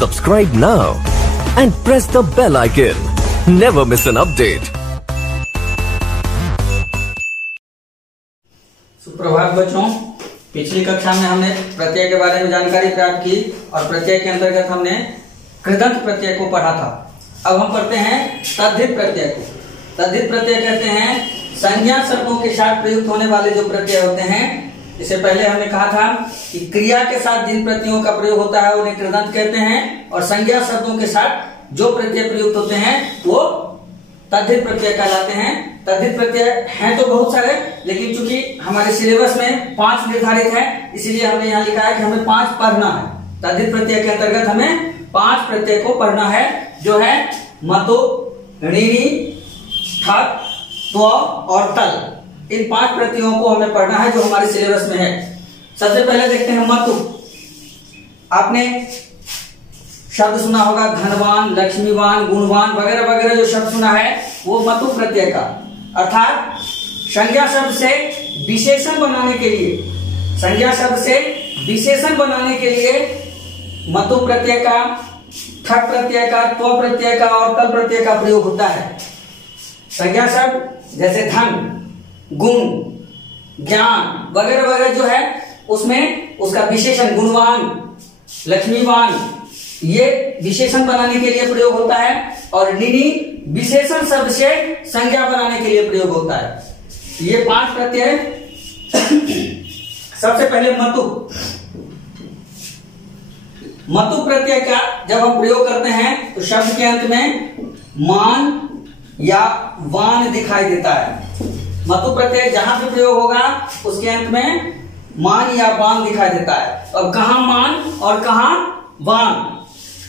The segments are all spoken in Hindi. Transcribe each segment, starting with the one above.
Subscribe now and press the bell icon. Never miss an update. सुप्रभात बच्चों, पिछली कक्षा में हमने प्रत्यय के बारे में जानकारी प्राप्त की और प्रत्यय के अंतर्गत हमने कृदंत प्रत्यय को पढ़ा था। अब हम पढ़ते हैं तद्धित प्रत्यय को। तद्धित प्रत्यय कहते हैं संज्ञा शब्दों के साथ प्रयुक्त होने वाले जो प्रत्यय होते हैं। इससे पहले हमने कहा था कि क्रिया के साथ जिन प्रत्ययों का प्रयोग होता है उन्हें कृदंत कहते हैं, और संज्ञा शब्दों के साथ जो प्रत्यय प्रयुक्त होते हैं वो तद्धित प्रत्यय कहलाते हैं। तद्धित प्रत्यय हैं तो बहुत सारे, लेकिन चूंकि हमारे सिलेबस में 5 निर्धारित है, इसीलिए हमने यहाँ लिखा है कि हमें 5 पढ़ना है। तद्धित प्रत्यय के अंतर्गत हमें 5 प्रत्यय को पढ़ना है, जो है मतु, ऋणी, ठक, त्व और तल। इन 5 प्रत्ययों को हमें पढ़ना है जो हमारे सिलेबस में है। सबसे पहले देखते हैं मतु। आपने शब्द सुना होगा धनवान, लक्ष्मीवान, गुणवान वगैरह वगैरह जो शब्द सुना है वो मतु प्रत्यय का, अर्थात संज्ञा शब्द से विशेषण बनाने के लिए, संज्ञा शब्द से विशेषण बनाने के लिए मतु प्रत्यय का, ठक प्रत्यय का, त्व प्रत्यय का और तल प्रत्यय का प्रयोग होता है। संज्ञा शब्द जैसे धन, गुण, ज्ञान वगैरह वगैरह जो है उसमें उसका विशेषण गुणवान, लक्ष्मीवान ये विशेषण बनाने के लिए प्रयोग होता है, और ऋणी विशेषण शब्द से संज्ञा बनाने के लिए प्रयोग होता है। ये 5 प्रत्यय। सबसे पहले मतु। मतु प्रत्यय का जब हम प्रयोग करते हैं तो शब्द के अंत में मान या वान दिखाई देता है। मतु प्रत्यय जहां भी प्रयोग होगा उसके अंत में मान या वान दिखाई देता है। और कहां मान और कहां वान?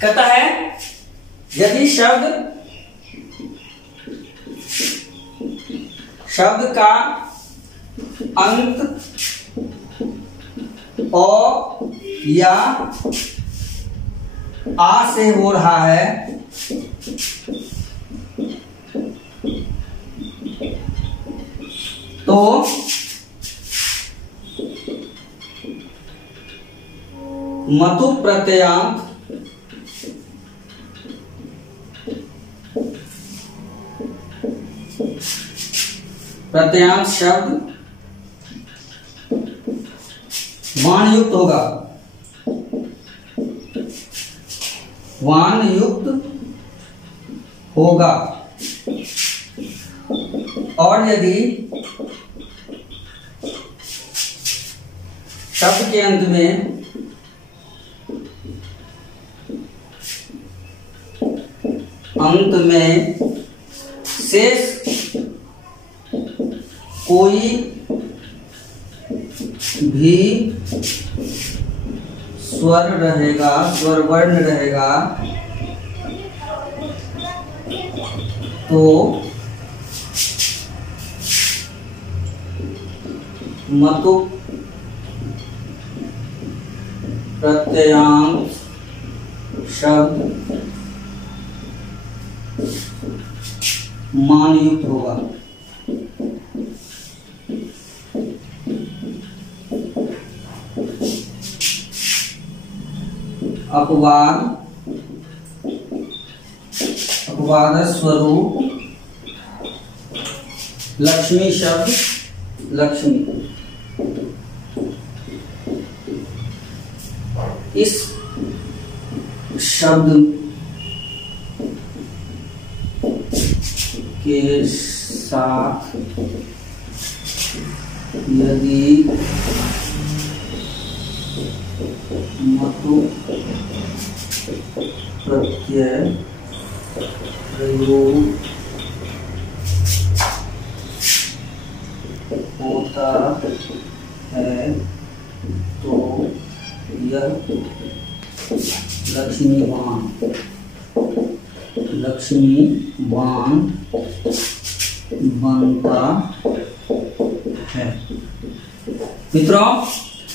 कहता है यदि शब्द का अंत अ या आ से हो रहा है तो मतु प्रत्ययांत शब्द वान युक्त होगा। वान युक्त होगा। और यदि शब्द के अंत में शेष कोई भी स्वर रहेगा, स्वर वर्ण रहेगा, तो मतु प्रत्ययांत शब्द मान युक्त होगा। अपवाद स्वरूप लक्ष्मी शब्द, लक्ष्मी इस शब्द के साथ यदि मतु प्रत्यय प्रयोग होता है तो यह लक्ष्मीवान बनता है। मित्रों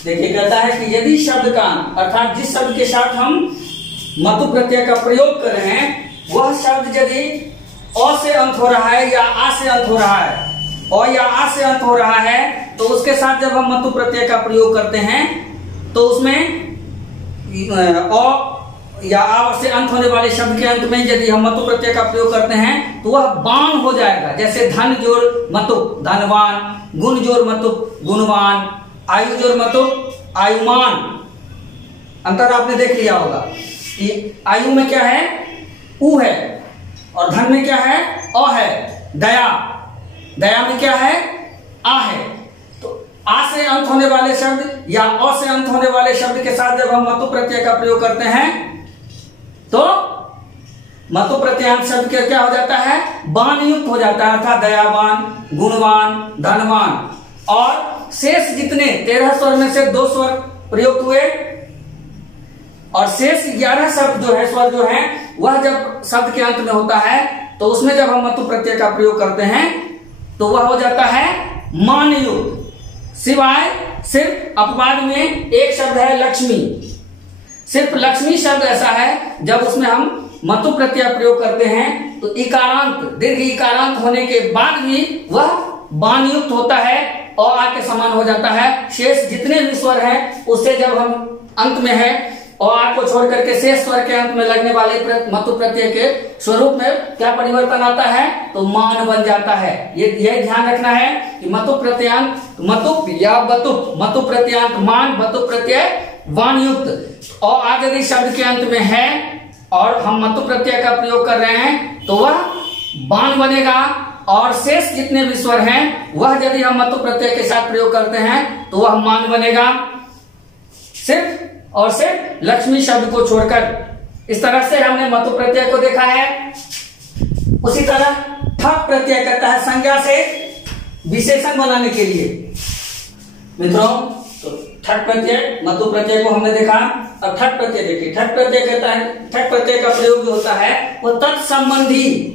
देखिए, कहता है कि यदि शब्द का अर्थात जिस शब्द के साथ हम मतु प्रत्यय का प्रयोग कर रहे हैं वह शब्द यदि अ से अंत हो रहा है या आ से अंत हो रहा है, अ या आ से अंत हो रहा है, तो उसके साथ जब हम मतु प्रत्यय का प्रयोग करते हैं तो उसमें या आ से अंत होने वाले शब्द के अंत में यदि हम मतु प्रत्यय का प्रयोग करते हैं तो वह बान हो जाएगा। जैसे धन जोड़ मतु धनवान, गुण जोड़ मतु गुणवान, आयु जोड़ मतु आयुमान। अंतर आपने देख लिया होगा कि आयु में क्या है, उ है, और धन में क्या है, अ है। दया, दया में क्या है, आ है। तो आ से अंत होने वाले शब्द या अ से अंत होने वाले शब्द के साथ जब हम मतु प्रत्यय का प्रयोग करते हैं तो मतु प्रत्ययांत शब्द क्या हो जाता है, बान युक्त हो जाता है, अर्थात दयावान, गुणवान, धनवान। और शेष जितने 13 स्वर में से 2 स्वर प्रयुक्त हुए और शेष 11 शब्द जो है, स्वर जो है, वह जब शब्द के अंत में होता है तो उसमें जब हम मतु प्रत्यय का प्रयोग करते हैं तो वह हो जाता है मान युक्त। सिवाय सिर्फ अपवाद में एक शब्द है लक्ष्मी। सिर्फ लक्ष्मी शब्द ऐसा है जब उसमें हम मतु प्रत्यय प्रयोग करते हैं तो इकारांत, दीर्घ इकारांत होने के बाद भी वह बान युक्त होता है और आ के समान हो जाता है। शेष जितने भी स्वर हैं उससे जब हम अंत में है और आ को छोड़ करके शेष स्वर के अंत में लगने वाले मतु प्रत्यय के स्वरूप में क्या परिवर्तन आता है, तो मान बन जाता है। यह ध्यान रखना है कि मतु प्रत्ययांत मतु या मतु प्रत्ययांत मान, मतु प्रत्यय वान युक्त। और आज यदि शब्द के अंत में है और हम मतु प्रत्यय का प्रयोग कर रहे हैं तो वह बान बनेगा, और शेष जितने भी स्वर हैं वह यदि हम मतु प्रत्यय के साथ प्रयोग करते हैं तो वह मान बनेगा, सिर्फ और सिर्फ लक्ष्मी शब्द को छोड़कर। इस तरह से हमने मतु प्रत्यय को देखा है। उसी तरह ठक प्रत्यय कहता है संज्ञा से विशेषण बनाने के लिए। मित्रों, तो ठक प्रत्यय, मतु प्रत्यय को हमने देखा। अब ठक प्रत्यय देखिए। ठक प्रत्यय कहता है, ठक प्रत्यय का प्रयोग जो होता है वो तत्संबंधी,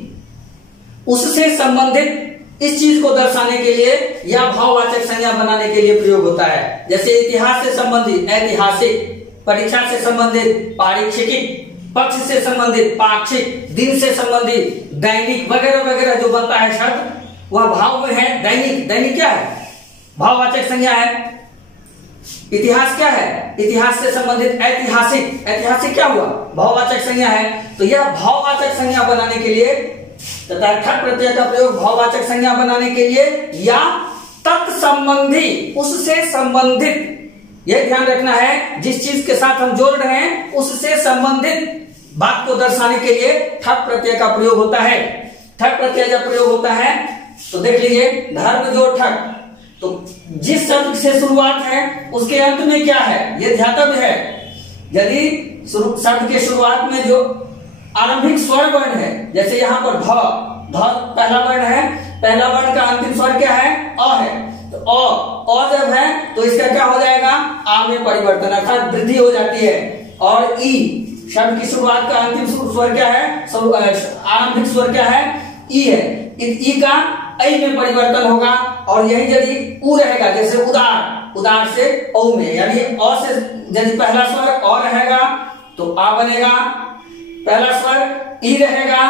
उससे संबंधित इस चीज को दर्शाने के लिए या भाववाचक संज्ञा बनाने के लिए प्रयोग होता है। जैसे इतिहास से संबंधित ऐतिहासिक, परीक्षा से संबंधित पारीक्षिक, पक्ष से संबंधित पाक्षिक, दिन से संबंधित दैनिक वगैरह वगैरह जो बनता है शब्द वह भाव में है। दैनिक, दैनिक क्या है, भाववाचक संज्ञा है। इतिहास क्या है, इतिहास से संबंधित ऐतिहासिक, ऐतिहासिक क्या हुआ, भाववाचक संज्ञा है। तो यह भाववाचक संज्ञा बनाने के लिए तथा ठक प्रत्यय का प्रयोग भाववाचक संज्ञा बनाने के लिए या तत्संबंधी, उससे संबंधित, यह ध्यान रखना है, जिस चीज के साथ हम जोड़ रहे हैं उससे संबंधित बात को दर्शाने के लिए ठक प्रत्यय का प्रयोग होता है। ठक प्रत्यय जब प्रयोग होता है तो देख लीजिए, धर्म जोड़ ठक, तो जिस शब्द से शुरुआत है उसके अंत में क्या है यह ध्यातव्य है। यदि शब्द के शुरुआत में जो आरंभिक स्वर वर्ण है, जैसे यहाँ पर ध पहला वर्ण है, पहला वर्ण का अंतिम स्वर क्या है, अ है। तो अ जब है तो इसका क्या हो जाएगा, आ में परिवर्तन अर्थात वृद्धि हो जाती है। और ई, शब्द की शुरुआत का अंतिम स्वर क्या है, आरंभिक स्वर क्या है, ई है। ई का ऐ में परिवर्तन होगा। और यही यदि उ रहेगा, जैसे उदार, उदार से औ में, यानी अ से यदि पहला स्वर अ रहेगा तो आ बनेगा, पहला स्वर ई रहेगा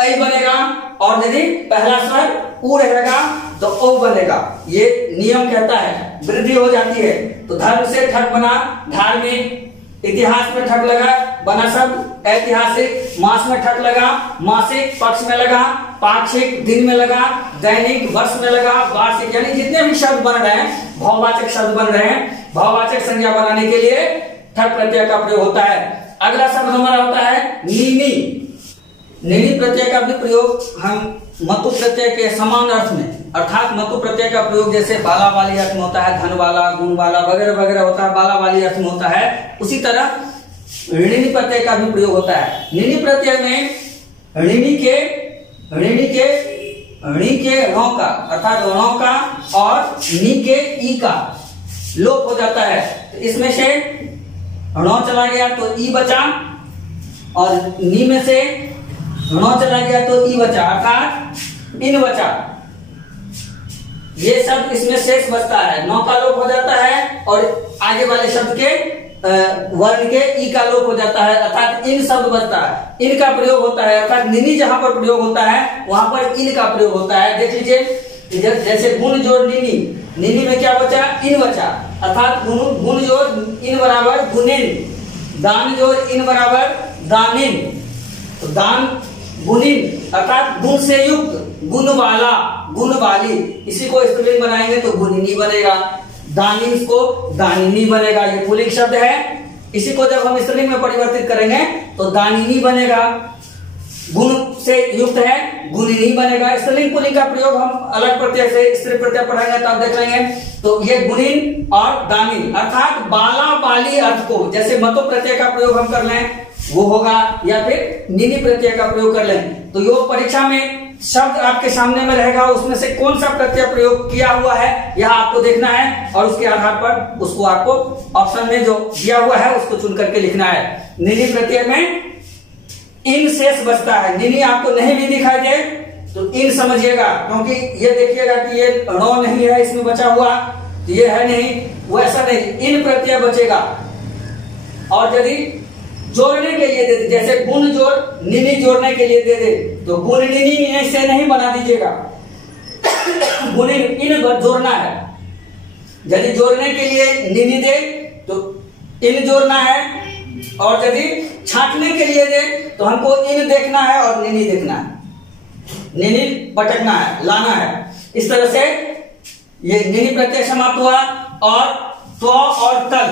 ऐ बनेगा, और यदि पहला स्वर उ रहेगा तो ओ बनेगा। ये नियम कहता है, वृद्धि हो जाती है। तो धर्म से ठक बना धार्मिक, इतिहास में ठक लगा बना शब्द ऐतिहासिक, मास में ठक लगा मासिक, पक्ष में लगा पाक्षिक, दिन में लगा दैनिक, वर्ष में लगा वार्षिक। यानी जितने भी शब्द बन रहे हैं, भाववाचक शब्द बन रहे हैं, भाववाचक संज्ञा बनाने के लिए ठक प्रत्यय का प्रयोग होता है। अगला शब्द हमारा होता है नीनी। नीनी प्रत्यय का भी प्रयोग हम मतु प्रत्यय के समान अर्थ में, अर्थात मतु प्रत्यय का प्रयोग जैसे बाला वाली अर्थ में होता है, धन वाला, गुण वाला वगैरह वगैरह होता है, बाला वाली अर्थ में होता है, उसी तरह ऋणी प्रत्यय का भी प्रयोग होता है। नीनी प्रत्यय में ऋणी के ऋ का अर्थात ऋ का और नी के ई का लोप हो जाता है। तो इसमें से ऋ चला गया तो ई बचा, और नी में से ऋ चला गया तो ई बचा, अर्थात इन बचा। ये शब्द इसमें शेष बचता है, नौ का लोप हो जाता है और आगे वाले शब्द के वर्ण के ई का लोप हो जाता है, अर्थात इन शब्द बचता है। इन का प्रयोग होता है, अर्थात निनी जहां पर प्रयोग होता है वहां पर इन का प्रयोग होता है। देख लीजिए, जैसे गुण जोड़ नीनी, नीनी में क्या बचा, इन बचा, अर्थात गुण जोड़ इन बराबर गुणिन, दान जोड़ इन बराबर दानिन, तो दान गुणिन अर्थात गुण से युक्त, गुण वाला, गुण वाली, इसी को स्त्रीलिंग बनाएंगे तो गुणिनी बनेगा, दानिन को दानिनी बनेगा, ये पुल्लिंग शब्द है। इसी को जब हम स्त्रीलिंग में परिवर्तित करेंगे तो दानिनी बनेगा, गुण से युक्त है, गुणिनी बनेगा। स्त्रीलिंग पुल्लिंग का प्रयोग हम अलग प्रत्यय से स्त्री प्रत्यय पढ़ाएंगे तब देख लेंगे। तो ये गुणिन और दानिन अर्थात बाला बाली अर्थ को, जैसे मतो प्रत्यय का प्रयोग हम कर लें वो होगा, या फिर निनी प्रत्यय का प्रयोग कर लें। तो योग परीक्षा में शब्द आपके सामने में रहेगा, उसमें से कौन सा प्रत्यय प्रयोग किया हुआ है यह आपको देखना है, और उसके आधार पर उसको आपको ऑप्शन में जो दिया हुआ है उसको चुन करके लिखना है। निनी प्रत्यय में इन शेष बचता है, निनी आपको नहीं भी दिखाई दे तो इन समझिएगा, क्योंकि ये देखिएगा कि ये रो नहीं है इसमें बचा हुआ, तो ये है नहीं, वो ऐसा नहीं, इन प्रत्यय बचेगा। और यदि जोड़ने के लिए दे दे, जैसे गुण जोड़ निनी जोड़ने के लिए दे दे तो गुण निनी से नहीं बना दीजिएगा, गुण इन जोड़ना है। यदि जोड़ने के लिए निनी दे तो इन जोड़ना है, और यदि छांटने के लिए दे तो हमको इन देखना है और निनी देखना है, निनी पटकना है, लाना है। इस तरह से ये निनी प्रत्यय समाप्त हुआ। और त्व और तल,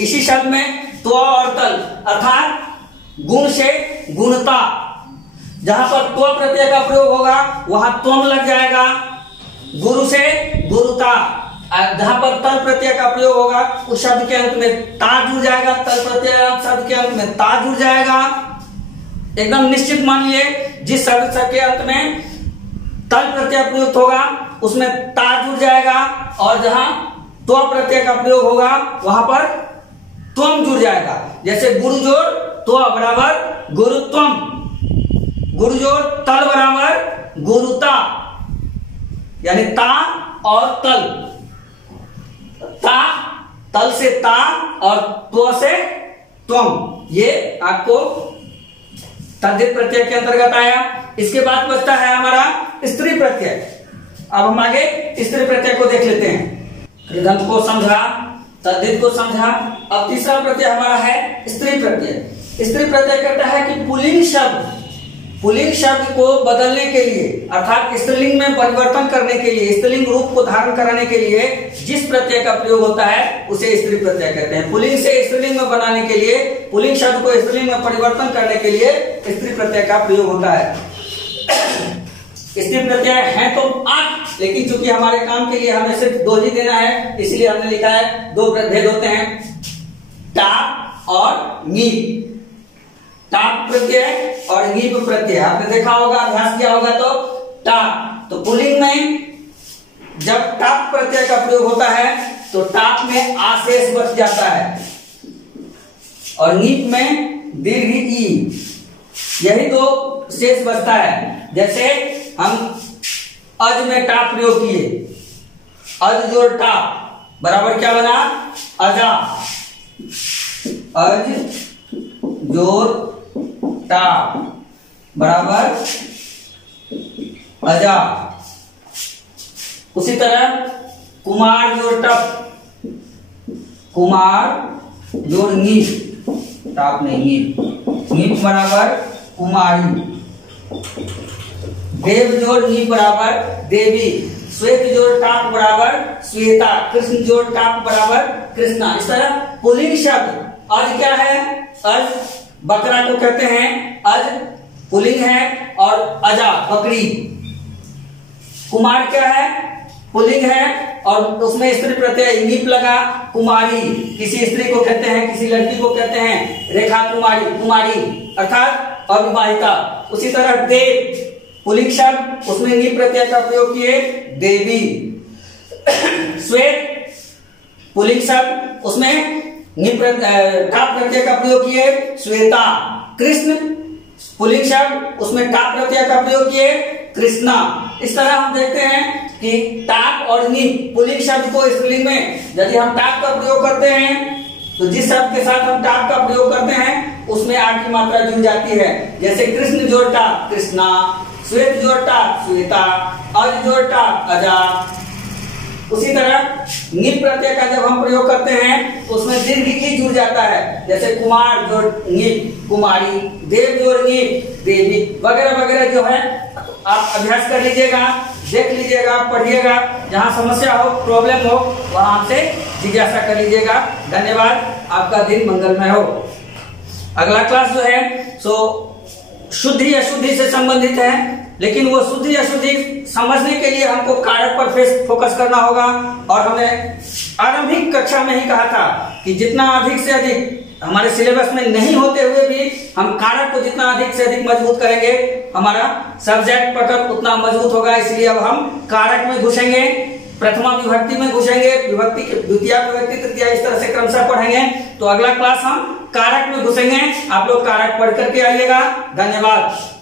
इसी शब्द में त्व और तल अर्थात गुण से गुणता, जहां पर त्व प्रत्यय का प्रयोग होगा वहां त्वम लग जाएगा, गुरु से गुरुता, जहां पर तल प्रत्यय का प्रयोग होगा उस शब्द के अंत में ता जुड़ जाएगा, तल प्रत्यय शब्द के अंत में ता जुड़ जाएगा। एकदम निश्चित मानिए जिस शब्द के अंत में तल प्रत्यय प्रयुक्त होगा उसमें ता जुड़ जाएगा, और जहां त्व प्रत्यय का प्रयोग होगा वहां पर त्वम जुड़ जाएगा। जैसे गुरु जोड़ त्व बराबर गुरुत्वम, गुरु जोड़ तल बराबर गुरुता, यानी ता और तल, ता तल से ता और त्व से त्वम, ये आपको तद्धित प्रत्यय के अंतर्गत आया। इसके बाद बचता है हमारा स्त्री प्रत्यय। अब हम आगे स्त्री प्रत्यय को देख लेते हैं। कृदंत को समझा, तद्धित को समझा, अब तीसरा प्रत्यय हमारा है स्त्री प्रत्यय। स्त्री प्रत्यय कहता है कि पुल्लिंग शब्द को बदलने के लिए अर्थात स्त्रीलिंग में परिवर्तन करने के लिए, स्त्रीलिंग रूप को धारण कराने के लिए जिस प्रत्यय का प्रयोग होता है उसे स्त्री प्रत्यय कहते हैं। पुल्लिंग से स्त्रीलिंग में बनाने के लिए, पुल्लिंग शब्द को स्त्रीलिंग में परिवर्तन करने के लिए स्त्री प्रत्यय का प्रयोग होता है। स्त्री प्रत्यय है तो 8, लेकिन चूंकि हमारे काम के लिए हमें सिर्फ 2 ही देना है, इसलिए हमने लिखा है 2 भेद होते हैं, टाप और नीप। टाप प्रत्यय और नीप प्रत्यय आपने देखा होगा, अभ्यास किया होगा। तो टाप, तो पुल्लिंग में जब टाप प्रत्यय का प्रयोग होता है तो टाप में आशेष बच जाता है, और नीप में दीर्घ ई, यही 2 शेष बचता है। जैसे हम अज में टाप प्रयोग किए, अज जोड़ टाप बराबर क्या बना, अजा, अज जोड़ टाप बराबर अजा। उसी तरह कुमार जोड़ टप, कुमार जोड़ नीप, टाप नहीं नीप, नीप बराबर कुमारी। देव जोड़ नीप बराबर देवी, श्वेत जोड़ टाप बराबर श्वेता, कृष्ण जोड़ टाप बराबर कृष्णा। इस तरह पुल्लिंग शब्द अज क्या है, अज बकरा को कहते हैं, अज पुल्लिंग है, और अजा बकरी। कुमार क्या है, पुल्लिंग है और उसमें स्त्री प्रत्यय नीप लगा, कुमारी, किसी स्त्री को कहते हैं, किसी लड़की को कहते हैं, रेखा कुमारी, कुमारी अर्थात अविवाहिता। उसी तरह देव पुल्लिंग शब्द, उसमें नीप प्रत्यय का प्रयोग किए, देवी। श्वेत पुल्लिंग शब्द, उसमें टाप प्रत्यय का प्रयोग किए, श्वेता। कृष्ण पुल्लिंग शब्द, उसमें टाप प्रत्यय का प्रयोग किए, कृष्णा। इस तरह हम देखते हैं कि टाप और नीप पुल्लिंग शब्द को स्त्रीलिंग में यदि हम टाप का प्रयोग करते हैं तो जिस शब्द के साथ हम टाप का प्रयोग करते हैं उसमें आ की मात्रा जुड़ जाती है। जैसे कृष्ण जोड़ टाप कृष्णा, श्वेत जोड़ टाप श्वेता, अज जोड़ टाप अजा, उसी तरह नीप प्रत्यय का जब हम प्रयोग करते हैं तो उसमें दीर्घ ई जुड़ जाता है, जैसे कुमार जोड़ नीप कुमारी, देव जोड़ नीप देवी, वगैरह वगैरह जो है आप अभ्यास कर लीजिएगा, देख लीजिएगा, पढ़िएगा, जहां समस्या हो, प्रॉब्लम हो, वहां आपसे जिज्ञासा कर लीजिएगा। धन्यवाद, आपका दिन मंगलमय हो। अगला क्लास जो है सो शुद्धि अशुद्धि से संबंधित है, लेकिन वो शुद्धि अशुद्धि समझने के लिए हमको कारक पर फोकस करना होगा। और हमने आरंभिक कक्षा में ही कहा था कि जितना अधिक से अधिक हमारे सिलेबस में नहीं होते हुए भी हम कारक को जितना अधिक से अधिक मजबूत करेंगे, हमारा सब्जेक्ट पठन उतना मजबूत होगा। इसलिए अब हम कारक में घुसेंगे, प्रथमा विभक्ति में घुसेंगे, विभक्ति द्वितीय विभक्ति तृतीया, इस तरह से क्रमशः पढ़ेंगे। तो अगला क्लास हम कारक में घुसेंगे। आप लोग कारक पढ़ करके आइएगा। धन्यवाद।